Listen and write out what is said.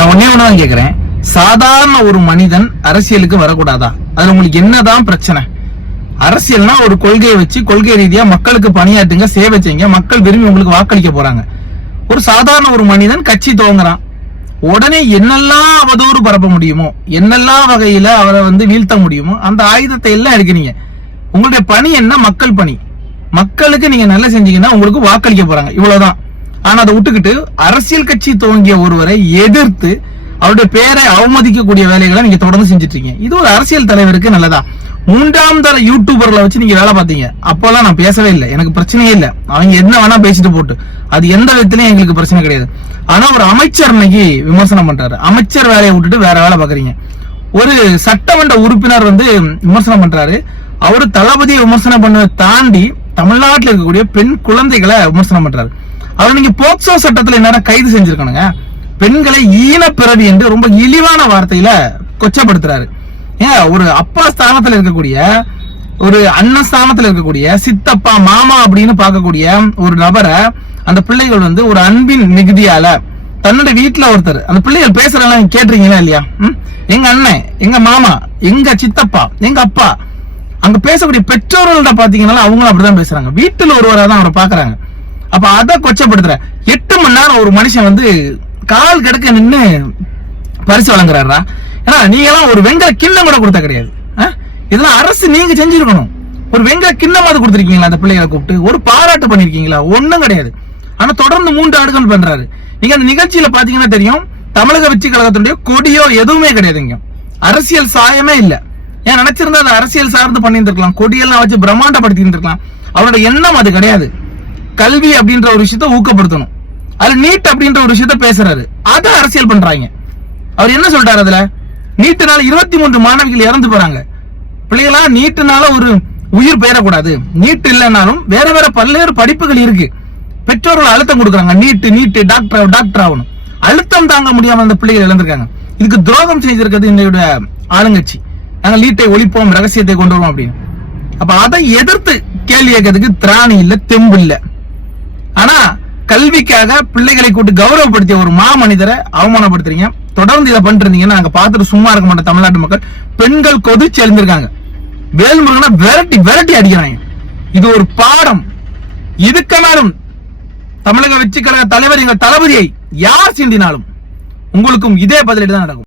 நான் ஒன்னே ஒண்ணுதான் கேக்குறேன், சாதாரண ஒரு மனிதன் அரசியலுக்கு வரக்கூடாதா? அதுல உங்களுக்கு என்னதான் பிரச்சனை? அரசியல்னா ஒரு கொள்கையை வச்சு கொள்கை ரீதியா மக்களுக்கு பணியாற்றுங்க, சேவை செய்யுங்க, மக்கள் விரும்பி உங்களுக்கு வாக்களிக்க போறாங்க. ஒரு சாதாரண ஒரு மனிதன் கட்சி துவங்குறான், உடனே என்னெல்லாம் அவதூறு பரப்ப முடியுமோ, என்னெல்லாம் வகையில அவரை வீழ்த்த முடியுமோ அந்த ஆயுதத்தை எல்லாம் எடுக்கிறீங்க. உங்களுடைய பணி என்ன? மக்கள் பணி. மக்களுக்கு நீங்க நல்லா செஞ்சீங்கன்னா உங்களுக்கு வாக்களிக்க போறாங்க, இவ்வளவுதான். ஆனா அதை விட்டுக்கிட்டு அரசியல் கட்சி துவங்கிய ஒருவரை எதிர்த்து அவருடைய பேரை அவமதிக்கக்கூடிய வேலைகளை நீங்க தொடர்ந்து செஞ்சுட்டு இருக்கீங்க. இது ஒரு அரசியல் தலைவருக்கு நல்லதா? 3ஆம் தர யூடியூபர்ல வச்சு நீங்க வேலை பார்த்தீங்க, அப்பெல்லாம் நான் பேசவே இல்லை, எனக்கு பிரச்சனையே இல்லை. அவங்க என்ன வேணா பேசிட்டு போட்டு, அது எந்த விதத்திலயும் எங்களுக்கு பிரச்சனை கிடையாது. ஆனா ஒரு அமைச்சர் இன்னைக்கு விமர்சனம் பண்றாரு, அமைச்சர் வேலையை விட்டுட்டு வேற வேலை பாக்குறீங்க. ஒரு சட்டமன்ற உறுப்பினர் விமர்சனம் பண்றாரு, அவரு தளபதியை விமர்சனம் பண்ணதை தாண்டி தமிழ்நாட்டில் இருக்கக்கூடிய பெண் குழந்தைகளை விமர்சனம் பண்றாரு. அவர் நீங்க போக்சோ சட்டத்துல என்ன கைது செஞ்சிருக்கணுங்க. பெண்களை ஈனப்பிறவி என்று ரொம்ப இழிவான வார்த்தையில கொச்சப்படுத்துறாரு. ஏன் ஒரு அப்பா ஸ்தானத்துல இருக்கக்கூடிய, ஒரு அண்ணன் ஸ்தானத்துல இருக்கக்கூடிய, சித்தப்பா மாமா அப்படின்னு பார்க்கக்கூடிய ஒரு நபரை அந்த பிள்ளைகள் ஒரு அன்பின் மிகுதியால தன்னோட வீட்டுல ஒருத்தர் அந்த பிள்ளைகள் பேசுறதெல்லாம் கேட்டிருக்கீங்களா இல்லையா? எங்க அண்ணன், எங்க மாமா, எங்க சித்தப்பா, எங்க அப்பா, அங்க பேசக்கூடிய பெற்றோர்கள்ட்ட பாத்தீங்கன்னா அவங்களும் அப்படிதான் பேசுறாங்க. வீட்டுல ஒருவரா தான் அவரை பாக்குறாங்க. அப்ப அதை கொச்சப்படுத்துற 8 மணி நேரம் ஒரு மனுஷன் கால் கிடக்க நின்னு பரிசு வழங்குறாரா? ஏன்னா நீங்க எல்லாம் ஒரு வெங்கல கிண்ணம் கூட கொடுத்த கிடையாது. இதெல்லாம் அரசு நீங்க செஞ்சிருக்கணும். ஒரு வெங்கல கிண்ணமாவது கொடுத்திருக்கீங்களா? அந்த பிள்ளைகளை கூப்பிட்டு ஒரு பாராட்டு பண்ணிருக்கீங்களா? ஒண்ணும் கிடையாது. ஆனா தொடர்ந்து 3 ஆண்டுகள் பண்றாரு. நீங்க அந்த நிகழ்ச்சியில பாத்தீங்கன்னா தெரியும், தமிழக வெற்றி கழகத்துடைய கொடியோ எதுவுமே கிடையாதுங்க. அரசியல் சாயமே இல்ல. ஏன் நினைச்சிருந்தா அதை அரசியல் சார்ந்து பண்ணிருக்கலாம், கொடியெல்லாம் வச்சு பிரம்மாண்டப்படுத்தி இருந்திருக்கலாம். அவரோட எண்ணம் அது கிடையாது. கல்வி அப்படின்ற ஒரு விஷயத்த ஊக்கப்படுத்தணும், அது நீட் அப்படின்ற ஒரு விஷயத்த பேசுறாரு, அதை அரசியல் பண்றாங்க. அவர் என்ன சொல்றாரு? அதுல நீட்டுனால 23 மாணவிகள் இறந்து போறாங்க. பிள்ளைகளா நீட்டுனால ஒரு உயிர் பெயரக்கூடாது. நீட் இல்லைனாலும் வேற வேற பல்வேறு படிப்புகள் இருக்கு. பெற்றோர்கள் அழுத்தம் கொடுக்குறாங்க, நீட்டு டாக்டர் ஆகணும். அழுத்தம் தாங்க முடியாம அந்த பிள்ளைகள் இழந்திருக்காங்க. இதுக்கு துரோகம் செய்திருக்கிறது என்னுடைய ஆளுங்கட்சி. நாங்க நீட்டை ஒழிப்போம், ரகசியத்தை கொண்டு வருவோம் அப்படின்னு. அப்ப அதை எதிர்த்து கேள்வி கேட்கறதுக்கு திராணி இல்ல, தெம்பு இல்ல. ஆனா கல்விக்காக பிள்ளைகளை கூட்டு கௌரவப்படுத்திய ஒரு மாமனிதரை அவமானப்படுத்துறீங்க. தொடர்ந்து இதை பண்ணிட்டு இருந்தீங்கன்னா நாங்க பார்த்துட்டு சும்மா இருக்க மாட்டோம். தமிழ்நாட்டு மக்கள் பெண்கள் கொதிச்சு எழுந்திருக்காங்க. வேல்முருகனை விரட்டி அடிக்கிறாங்க. இது ஒரு பாடம். இதுக்கு மேலும் தமிழக வெற்றி கழக தலைவர் எங்கள் தளபதியை யார் சீண்டினாலும் உங்களுக்கும் இதே பதிலீடு தான் நடக்கும்.